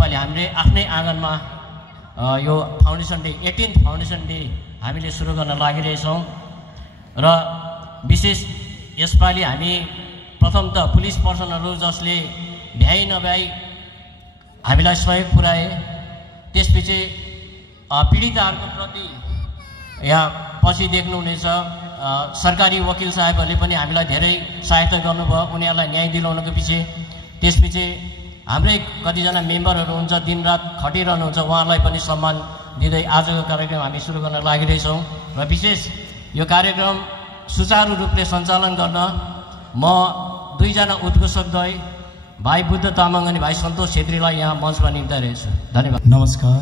योपालि हामीले आफ्नै आँगनमा यो foundation day 18th foundation day हामीले सुरु गर्न लागिरहेछौँ र विशेष यसपालि हामी प्रथम त पुलिस पर्सनहरू जसले भ्याइ नभ्याइ हामीलाई सहयोग पुर्याए, त्यसपछि पीडिताहरूको प्रति यहाँ पछि देख्नुहुनेछ सरकारी वकिल साहेबहरूले पनि हामीलाई धेरै सहायता गर्नुभयो उनीहरूलाई न्याय दिलाउनको पछि। त्यसपछि हाम्रै कतिजना मेम्बरहरू हुन्छ दिनरात खटिरहनुहुन्छ, उहाँहरूलाई पनि सम्मान दिँदै आजको कार्यक्रम हामी सुरु गर्न लागिरहेछौँ र विशेष यो कार्यक्रम सुचारू रूपले सञ्चालन गर्न म दुईजना उद्घोषकद्वय भाइ बुद्ध तामाङ अनि भाइ सन्तोष छेत्रीलाई यहाँ मञ्चमा निम्ताइरहेछु। धन्यवाद। नमस्कार,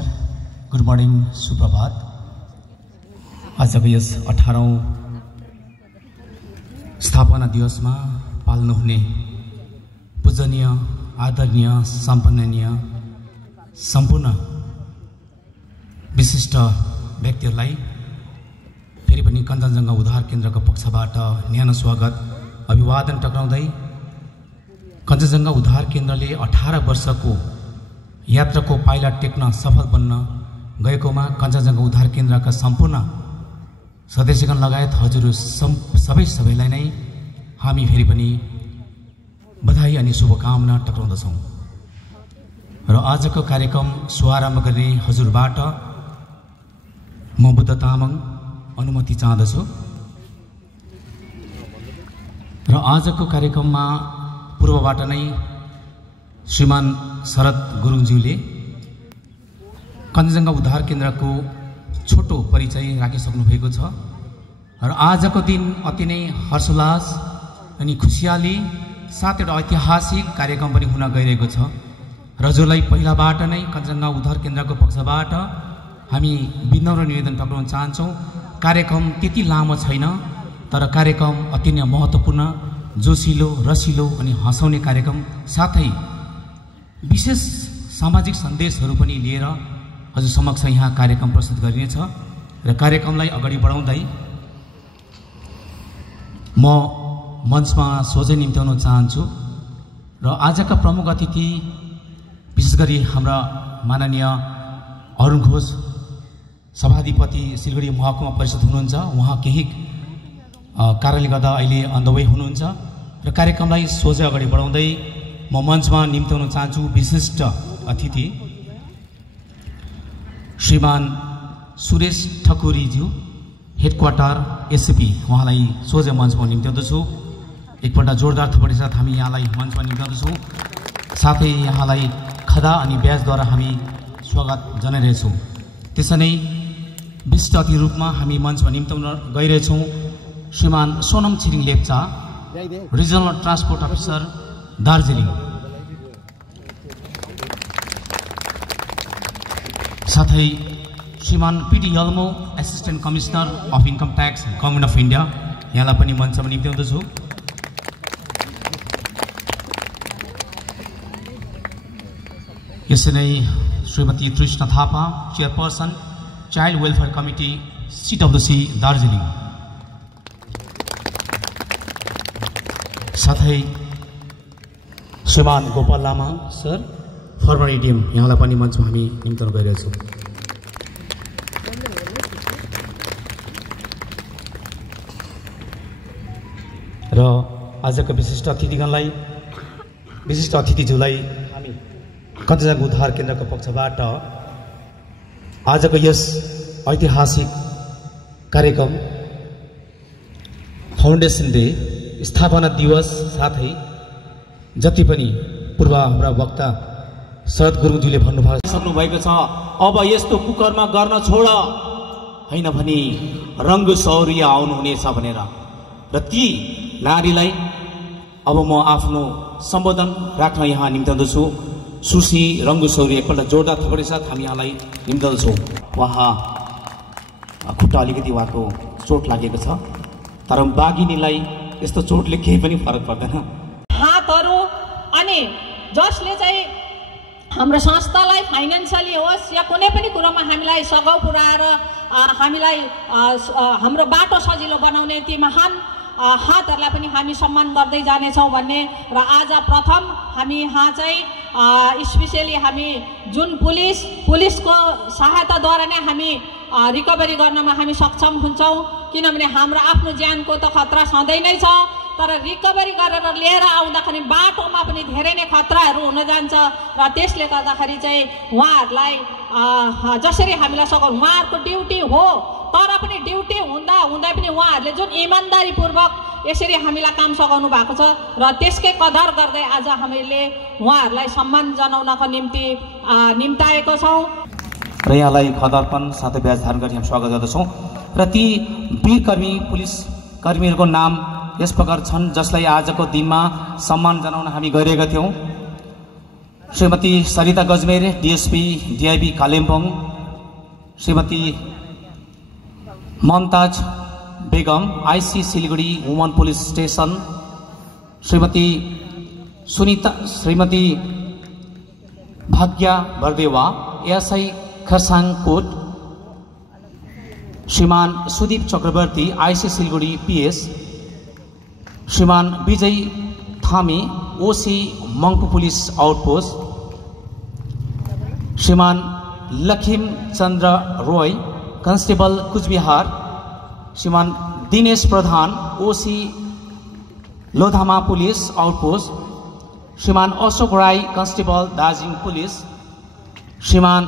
गुड मर्निङ, सुप्रभात। आजको यस 18औं स्थापना दिवसमा पाल्नु हुने पूजनीय, आदरणीय, सम्पन्ननीय सम्पूर्ण विशिष्ट व्यक्तिहरूलाई फेरि पनि कञ्चनजङ्घा उद्धार केन्द्रको पक्षबाट न्यानो स्वागत, अभिवादन टक्राउँदै कञ्चनजङ्घा उद्धार केन्द्रले 18 वर्षको यात्राको पाइला टेक्न सफल बन्न गएकोमा कञ्चनजङ्घा उद्धार केन्द्रका सम्पूर्ण सदस्यगण लगायत हजुर सबैलाई नै हामी फेरि पनि बधाई अनि शुभकामना टक्राउँदछौँ र आजको कार्यक्रम शुभारम्भ गर्ने हजुरबाट म बुद्ध तामाङ अनुमति चाहदछु र आजको कार्यक्रममा पूर्वबाट नै श्रीमान शरद गुरुङज्यूले कञ्चनजङ्घा उद्धार केन्द्रको छोटो परिचय राखिसक्नु भएको छ र आजको दिन अति नै हर्षोल्लास अनि खुसियाली साथ एउटा ऐतिहासिक कार्यक्रम पनि हुन गइरहेको छ र जसलाई पहिलाबाट नै कञ्चनजङ्घा उद्धार केन्द्रको पक्षबाट हामी विनम्र निवेदन टक्राउन चाहन्छौँ। कार्यक्रम त्यति लामो छैन तर कार्यक्रम अति नै महत्त्वपूर्ण, जोसिलो, रसिलो अनि हँसाउने कार्यक्रम साथै विशेष सामाजिक सन्देशहरू पनि लिएर हजुर समक्ष यहाँ कार्यक्रम प्रस्तुत गरिनेछ र कार्यक्रमलाई अगाडि बढाउँदै म मञ्चमा सोझै निम्त्याउन चाहन्छु र आजका प्रमुख अतिथि विशेष गरी हाम्रा माननीय अरुण घोष सभाधिपति सिलगढी महकुमा परिषद हुनुहुन्छ, उहाँ केही कारणले गर्दा अहिले अन द वे हुनुहुन्छ र कार्यक्रमलाई सोझै अगाडि बढाउँदै म मञ्चमा निम्त्याउन चाहन्छु विशिष्ट अतिथि श्रीमान सुरेश ठकुरीज्यू, हेडक्वार्टर एसपी, उहाँलाई सोझै मञ्चमा निम्त्याउँदछु। एकपल्ट जोरदार थपडी साथ हामी यहाँलाई मञ्चमा निम्त्याउँदछौँ। साथै यहाँलाई खदा अनि ब्याजद्वारा हामी स्वागत जनाइरहेछौँ। त्यसै नै विशिष्ट अतिथि रूपमा हामी मञ्चमा निम्त्याउन गइरहेछौँ Shriman Sonam Chhiring Lepcha, regional transport officer, Darjeeling. साथै Shriman PT Yolmo, assistant commissioner of income tax, government of India, यहाँलाई पनि मञ्चमा निम्त्याउँदछु। यसै नै Shrimati Trishna Thapa, chairperson, child welfare committee, CWC, Darjeeling. साथै Shriman Gopal Lama sir, former ADM, यहाँलाई पनि मञ्चमा हामी निम्त्याउन गइरहेछौँ। र आजका विशिष्ट अतिथिज्यूलाई हामी कञ्चनजङ्घा उद्धार केन्द्रको पक्षबाट आजको यस ऐतिहासिक कार्यक्रम फाउन्डेसन डे, स्थापना दिवस साथै जति पनि पूर्व हाम्रा वक्ता शरद गुरुङज्यूले सक्नुभएको छ, अब यस्तो कुकर्म गर्न छोड, होइन भने रङ्ग शौर्य आउनुहुनेछ भनेर र ती नारीलाई अब म आफ्नो सम्बोधन राख्न यहाँ निम्त्याउँदछु। सुश्री रङ्गु शौर्य, एकपल्ट जोरदार थपडी साथ हामी यहाँलाई निम्त्याउँदछौँ। उहाँ खुट्टा अलिकति उहाँको चोट लागेको छ तर बाघिनीलाई यस्तो चोटले केही पनि फरक पर्दैन। हातहरू अनि जसले चाहिँ हाम्रो संस्थालाई फाइनेन्सियली होस् या कुनै पनि कुरामा हामीलाई सघाउ पुर्याएर हामीलाई हाम्रो बाटो सजिलो बनाउने ती महान हातहरूलाई पनि हामी सम्मान गर्दै जानेछौँ भन्ने र आज प्रथम हामी यहाँ चाहिँ स्पेसियली हामी जुन पुलिसको सहायताद्वारा नै हामी रिकभरी गर्नमा हामी सक्षम हुन्छौँ किनभने हाम्रो आफ्नो ज्यानको त खतरा सधैँ नै छ तर रिकभरी गरेर लिएर आउँदाखेरि बाटोमा पनि धेरै नै खतराहरू हुन जान्छ र त्यसले गर्दाखेरि चाहिँ उहाँहरूलाई जसरी हामीलाई सकौँ उहाँहरूको ड्युटी हो तर पनि ड्युटी हुँदा पनि उहाँहरूले जुन इमान्दारीपूर्वक यसरी हामीलाई काम सघाउनु भएको छ र त्यसकै कदर गर्दै आज हामीले उहाँहरूलाई सम्मान जनाउनको निम्ति निम्ताएको छौँ र यहाँलाई खदर्पण साथै ब्याज धारण गरी हामी स्वागत गर्दछौँ र ती वीरकर्मी पुलिस कर्मीहरूको नाम यस प्रकार छन् जसलाई आजको दिनमा सम्मान जनाउन हामी गइरहेका थियौँ। श्रीमती सरिता गजमेर डिएसपी डिआइबी कालिम्पोङ, श्रीमती ममताज बेगम आइसी सिलगढी वुमन पुलिस स्टेसन, श्रीमती भाग्या बर्देवा एएसआई खरसाङ कोट, श्रीमान सुदीप चक्रवर्ती आइसी सिलगढी पिएस, श्रीमान विजय थामी ओसी Mungpoo police outpost, Shriman Lakhim Chandra Roy constable Coochbehar, Shriman Dinesh Pradhan OC लोधामा police outpost, Shriman Ashok Rai constable Darjeeling police, Shriman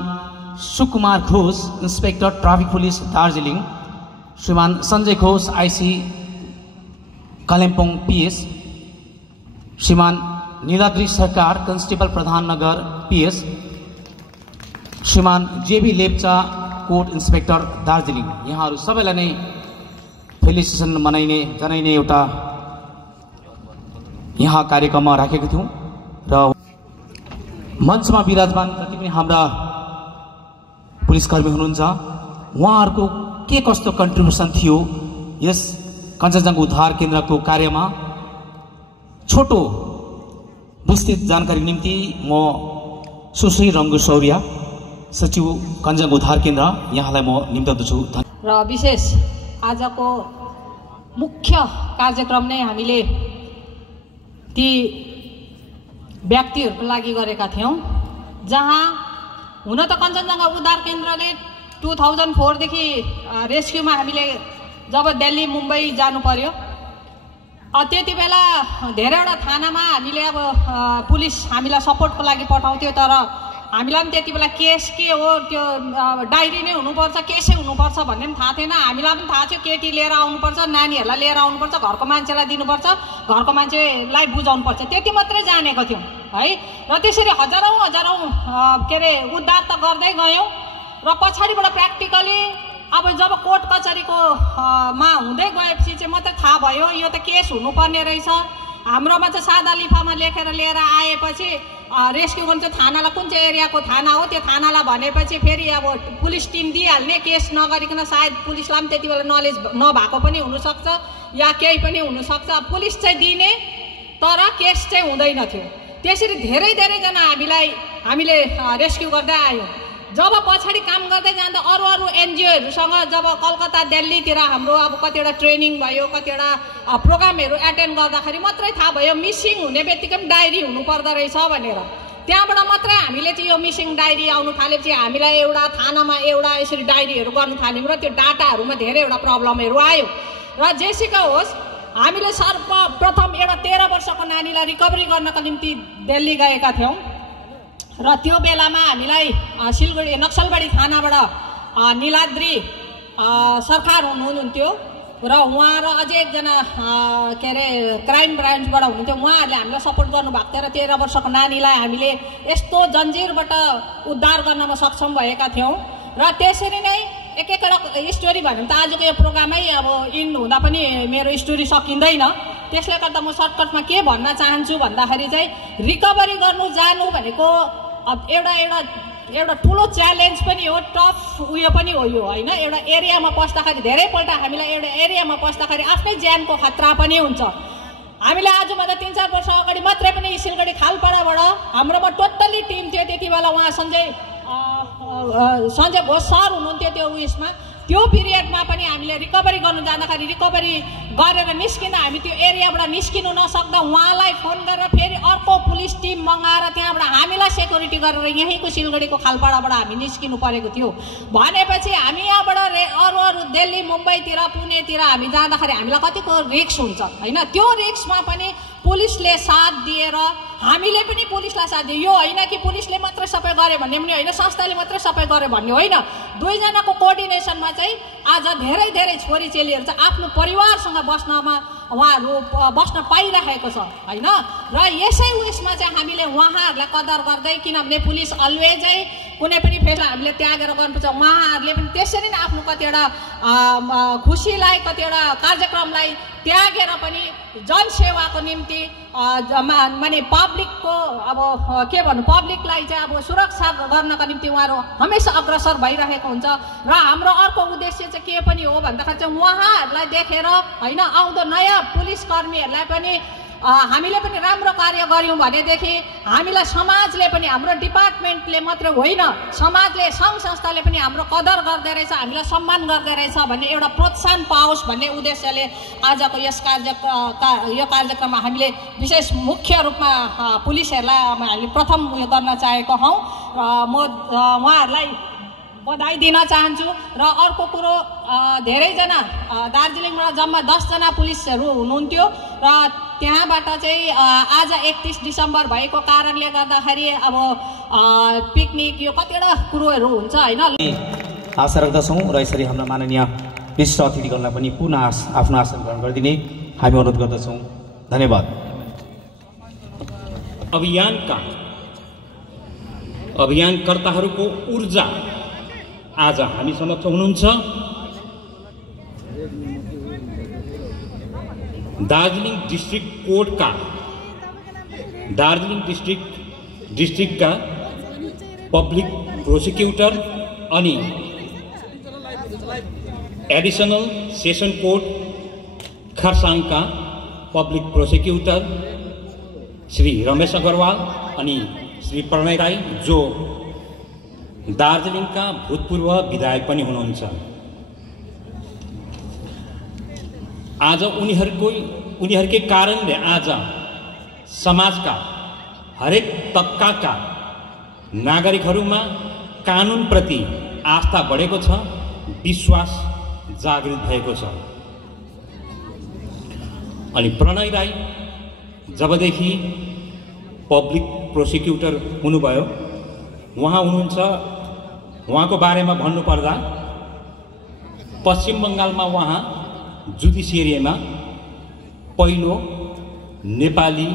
Sukumar Ghosh inspector traffic police Darjeeling, Shriman Sanjay Ghosh IC Kalimpong PS, Shriman Niladri Sarkar constable Pradhannagar PS, Shriman JB Lepcha court inspector Darjeeling. यहाँहरू सबैलाई नै फेलिसिटेसन जनाइने एउटा यहाँ कार्यक्रममा राखेको थियौँ र मञ्चमा विराजमान जति पनि हाम्रा पुलिसकर्मी हुनुहुन्छ उहाँहरूको के कस्तो कन्ट्रिब्युसन थियो यस कञ्चनजङ्घा उद्धार केन्द्रको कार्यमा छोटो विस्तृत जानकारी निम्ति म सुश्री रङ्गु शौर्या सचिव कञ्चनजङ्घा उद्धार केन्द्र यहाँलाई म निम्ताउँदछु। र विशेष आजको मुख्य कार्यक्रम नै हामीले ती व्यक्तिहरूको लागि गरेका थियौँ जहाँ हुन त कञ्चनजङ्घा उद्धार केन्द्रले 2004 देखि रेस्क्युमा हामीले जब दिल्ली मुम्बई जानु पर्यो त्यति बेला धेरैवटा थानामा हामीले अब पुलिस हामीलाई सपोर्टको लागि पठाउँथ्यो तर हामीलाई पनि त्यति बेला केस के हो त्यो डायरी नै हुनुपर्छ केसै हुनुपर्छ भन्ने पनि थाहा थिएन। हामीलाई पनि थाहा थियो केटी लिएर आउनुपर्छ नानीहरूलाई लिएर आउनुपर्छ घरको मान्छेलाई दिनुपर्छ घरको मान्छेलाई बुझाउनुपर्छ त्यति मात्रै जानेको थियौँ है। र त्यसरी हजारौँ के अरे उद्धार त गर्दै गयौँ र पछाडिबाट प्र्याक्टिकली अब जब कोर्ट कचहरीको मा हुँदै गएपछि चाहिँ मात्रै थाहा भयो यो त केस हुनुपर्ने रहेछ। हाम्रोमा चाहिँ सादा लिफामा लेखेर लिएर आएपछि रेस्क्यु गर्नु चाहिँ थानालाई कुन चाहिँ एरियाको थाना हो त्यो थानालाई भनेपछि फेरि अब पुलिस टिम दिइहाल्ने केस नगरिकन सायद पुलिसलाई पनि त्यति बेला नलेज नभएको पनि हुनसक्छ या केही पनि हुनसक्छ। पुलिस चाहिँ दिने तर केस चाहिँ हुँदैन थियो। त्यसरी धेरैजना हामीले रेस्क्यु गर्दै आयौँ। जब पछाडि काम गर्दै जाँदा अरू एनजिओहरूसँग जब कलकत्ता दिल्लीतिर हाम्रो अब कतिवटा ट्रेनिङ भयो कतिवटा प्रोग्रामहरू एटेन्ड गर्दाखेरि मात्रै थाहा भयो मिसिङ हुने बित्तिकै पनि डायरी हुनुपर्दो रहेछ भनेर। त्यहाँबाट मात्रै हामीले चाहिँ यो मिसिङ डायरी आउनु थालेपछि हामीलाई एउटा थानामा एउटा यसरी डायरीहरू गर्नु थाल्यौँ र त्यो डाटाहरूमा धेरैवटा प्रब्लमहरू आयो। र जेसुकै होस् हामीले सर्वप्रथम एउटा 13 वर्षको नानीलाई रिकभरी गर्नको निम्ति दिल्ली गएका थियौँ र त्यो बेलामा हामीलाई सिलगढी नक्सलबाडी थानाबाट नीलाद्री सरकार हुनुहुन्थ्यो र उहाँ र अझै एकजना के अरे क्राइम ब्रान्चबाट हुनुहुन्थ्यो उहाँहरूले हामीलाई सपोर्ट गर्नुभएको थियो र 13 वर्षको नानीलाई हामीले यस्तो जन्जिरबाट उद्धार गर्नमा सक्षम भएका थियौँ। र त्यसरी नै एक-एकवटा स्टोरी भन्यो त आजको यो प्रोग्रामै अब इन्ड हुँदा पनि मेरो स्टोरी सकिँदैन। त्यसले गर्दा म सर्टकटमा के भन्न चाहन्छु भन्दाखेरि चाहिँ रिकभरी गर्नु जानु भनेको अब एउटा ठुलो च्यालेन्ज पनि हो टफ उयो पनि हो यो होइन। एउटा एरियामा पस्दाखेरि धेरैपल्ट हामीलाई एउटा एरियामा पस्दाखेरि आफ्नै ज्यानको खतरा पनि हुन्छ। हामीले आजभन्दा 3-4 वर्ष अगाडि मात्रै पनि सिलगढी खालपाडाबाट हाम्रोमा टोटल्ली टिम थियो त्यति बेला उहाँ सञ्जय घोष सर हुनुहुन्थ्यो त्यो उयसमा त्यो पिरियडमा पनि हामीले रिकभरी गर्नु जाँदाखेरि रिकभरी गरेर निस्किँदा हामी त्यो एरियाबाट निस्किनु नसक्दा उहाँलाई फोन गरेर फेरि अर्को पुलिस टिम मगाएर त्यहाँबाट हामीलाई सेक्युरिटी गरेर यहीँको सिलगढीको खालपाडाबाट हामी निस्किनु परेको थियो। भनेपछि हामी यहाँबाट अरू दिल्ली मुम्बईतिर पुणेतिर हामी जाँदाखेरि हामीलाई कतिको रिस्क हुन्छ होइन। त्यो रिस्कमा पनि पुलिसले साथ दिएर हामीले पनि पुलिसलाई साथ दियो। यो होइन कि पुलिसले मात्र सबै गरे भन्ने पनि होइन, संस्थाले मात्र सबै गरे भन्ने होइन। दुईजनाको कोअर्डिनेसनमा चाहिँ आज धेरै छोरी चेलीहरू चाहिँ आफ्नो परिवारसँग बस्नमा उहाँहरू बस्न पाइरहेको छ होइन। र यसै उयसमा चाहिँ हामीले उहाँहरूलाई कदर गर्दै, किनभने पुलिस अलवेजै कुनै पनि फेसला हामीले त्यागेर गर्नुपर्छ। उहाँहरूले पनि त्यसरी नै आफ्नो कतिवटा खुसीलाई कतिवटा कार्यक्रमलाई त्यागेर पनि जनसेवाको निम्ति माने पब्लिकको अब के भन्नु पब्लिकलाई चाहिँ अब सुरक्षा गर्नका निम्ति उहाँहरू हमेसा अग्रसर भइरहेको हुन्छ। र हाम्रो अर्को उद्देश्य चाहिँ के पनि हो भन्दाखेरि चाहिँ उहाँहरूलाई देखेर होइन आउँदो नयाँ पुलिस कर्मीहरूलाई पनि हामीले पनि राम्रो कार्य गऱ्यौँ भनेदेखि हामीलाई समाजले पनि हाम्रो डिपार्टमेन्टले मात्र होइन समाजले सङ्घ संस्थाले पनि हाम्रो कदर गर्दै रहेछ, हामीलाई सम्मान गर्दै रहेछ भन्ने एउटा प्रोत्साहन पाओस् भन्ने उद्देश्यले आजको यस यो कार्यक्रममा हामीले विशेष मुख्य रूपमा पुलिसहरूलाई हामीले प्रथम उयो गर्न चाहेको हौँ। म उहाँहरूलाई बधाई दिन चाहन्छु। र अर्को कुरो धेरैजना दार्जिलिङबाट जम्मा 10 जना पुलिसहरू हुनुहुन्थ्यो र त्यहाँबाट चाहिँ आज 31 डिसेम्बर भएको कारणले गर्दाखेरि अब पिकनिक यो कतिवटा कुरोहरू हुन्छ होइन। आशा राख्दछौँ र यसरी हाम्रा माननीय विशिष्ट अतिथिगणलाई पनि पुनः आफ्नो आसन ग्रहण गरिदिने हामी अनुरोध गर्दछौँ। धन्यवाद। अभियानकर्ताहरूको ऊर्जा आज हामी समक्ष हुनुहुन्छ। दार्जिलिङ डिस्ट्रिक्ट कोर्टका दार्जिलिङ डिस्ट्रिक्टका पब्लिक प्रोसिक्युटर अनि एडिसनल सेसन कोर्ट खरसाङका पब्लिक प्रोसिक्युटर श्री रमेश अग्रवाल अनि श्री प्रणय राई जो दार्जिलिङका भूतपूर्व विधायक पनि हुनुहुन्छ। आज उनीहरूकै कारणले आज समाजका हरेक तबकाका नागरिकहरूमा कानुनप्रति आस्था बढेको छ, विश्वास जागृत भएको छ। अनि प्रणय राई जबदेखि पब्लिक प्रोसिक्युटर हुनुभयो उहाँ हुनुहुन्छ, उहाँको बारेमा भन्नुपर्दा पश्चिम बङ्गालमा उहाँ जुडिसियरीमा पहिलो नेपाली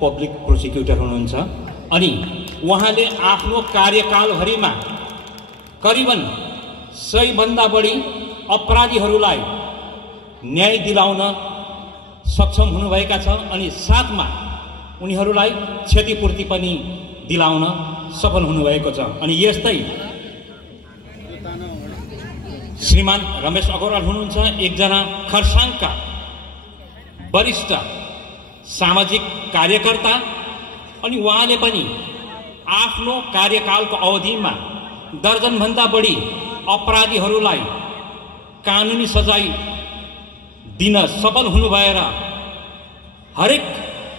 पब्लिक प्रोसिक्युटर हुनुहुन्छ। अनि उहाँले आफ्नो कार्यकालभरिमा करिबन 100 भन्दा बढी अपराधीहरूलाई न्याय दिलाउन सक्षम हुनुभएका छ अनि साथमा उनीहरूलाई क्षतिपूर्ति पनि दिलाउन सफल हुनुभएको छ। अनि यस्तै श्रीमान रमेश अग्रवाल हुनुहुन्छ, एकजना खरसाङका वरिष्ठ सामाजिक कार्यकर्ता अनि उहाँले पनि आफ्नो कार्यकालको अवधिमा दर्जनभन्दा बढी अपराधीहरूलाई कानुनी सजाय दिन सफल हुनुभएर हरेक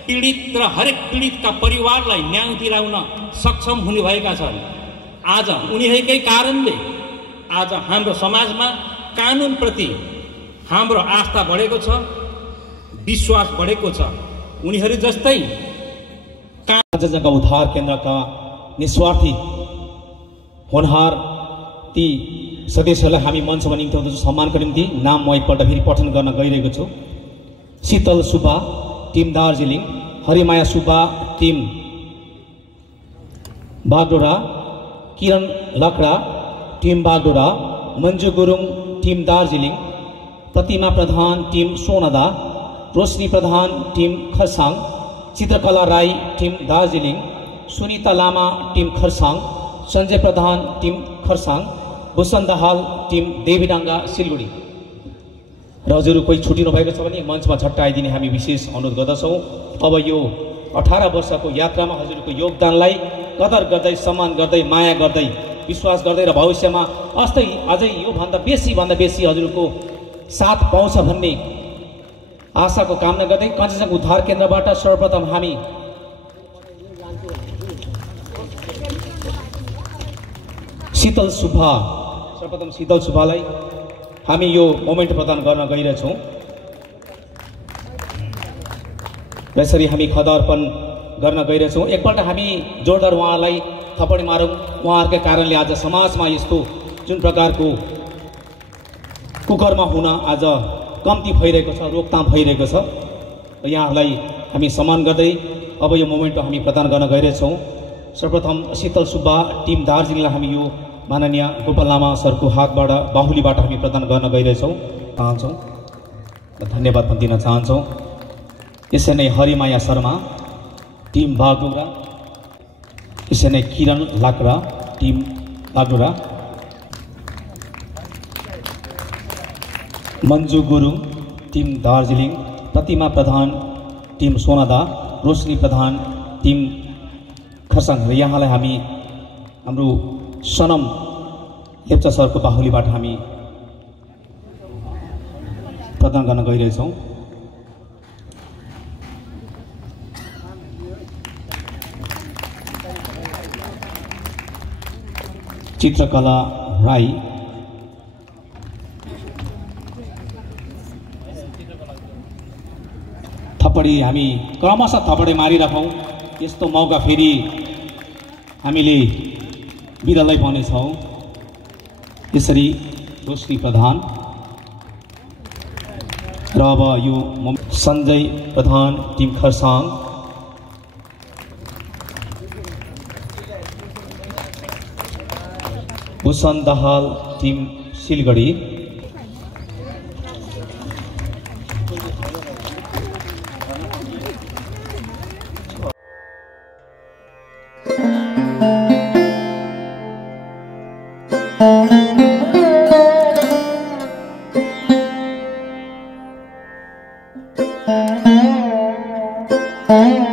पीडित र हरेक पीडितका परिवारलाई न्याय दिलाउन सक्षम हुनुभएका छन्। आज उनीहरूकै कारणले आज हाम्रो समाजमा कानुनप्रति हाम्रो आस्था बढेको छ, विश्वास बढेको छ। उनीहरू जस्तै जनता उद्धार केन्द्रका निस्वार्थी होनहार ती सदस्यहरूलाई हामी मञ्चमा निम्ति सम्मानको निम्ति नाम म एकपल्ट फेरि पठन गर्न गइरहेको छु। शीतल सुब्बा टिम दार्जिलिङ, हरिमाया सुब्बा टिम बागडोरा, किरण लकडा टिम बागडोरा, मञ्जु गुरुङ टिम दार्जिलिङ, प्रतिमा प्रधान टिम सोनादा, रोशनी प्रधान टिम खरसाङ, चित्रकला राई टिम दार्जिलिङ, सुनिता लामा team Kurseong, Sanjay Pradhan team Kurseong, Bhushan Dahal team Devidanga Siliguri. र हजुरहरू कोही छुटिनु भएको छ भने मञ्चमा झट्ट आइदिने हामी विशेष अनुरोध गर्दछौँ। अब यो 18 वर्षको यात्रामा हजुरको योगदानलाई कदर गर्दै, सम्मान गर्दै, माया गर्दै विश्वास गर्दै र भविष्यमा अझै योभन्दा बेसी हजुरको साथ पाउँछ भन्ने आशाको कामना गर्दै कञ्चनजङ्घा उद्धार केन्द्रबाट सर्वप्रथम हामी शीतल सुब्बालाई हामी यो मोमेन्ट प्रदान गर्न गइरहेछौँ। यसरी हामी खदार्पण गर्न गइरहेछौँ। एकपल्ट हामी जोरदार उहाँलाई थपडी मारौँ। उहाँहरूकै कारणले आज समाजमा यस्तो जुन प्रकारको कुकर्म हुन आज कम्ती भइरहेको छ, रोकथाम भइरहेको छ। यहाँहरूलाई हामी सम्मान गर्दै अब यो मोमेन्ट हामी प्रदान गर्न गइरहेछौँ। सर्वप्रथम शीतल सुब्बा टिम दार्जिलिङलाई हामी यो माननीय गोपाल लामा सरको हातबाट बाहुलीबाट हामी प्रदान गर्न गइरहेछौँ। धन्यवाद पनि दिन चाहन्छौँ। यसै नै हरिमाया शर्मा टिम बागडोग्रा, यसै नै किरण लाक्रा टिम बागडोग्रा, मन्जु गुरुङ टिम दार्जिलिङ, प्रतिमा प्रधान टिम सोनादा, रोशनी प्रधान टिम खरसाङ र यहाँलाई हामी हाम्रो सनम लेप्चा सरको बाहुलीबाट हामी प्रदान गर्न गइरहेछौँ। चित्रकला राई थपडी हामी क्रमशः थपडी मारिराखौँ। यस्तो मौका फेरि हामीले बिरलै पाउनेछौँ। यसरी रोशनी प्रधान र अब यो Sanjay Pradhan team Kurseong, Bhushan Dahal team Siliguri, Thank you.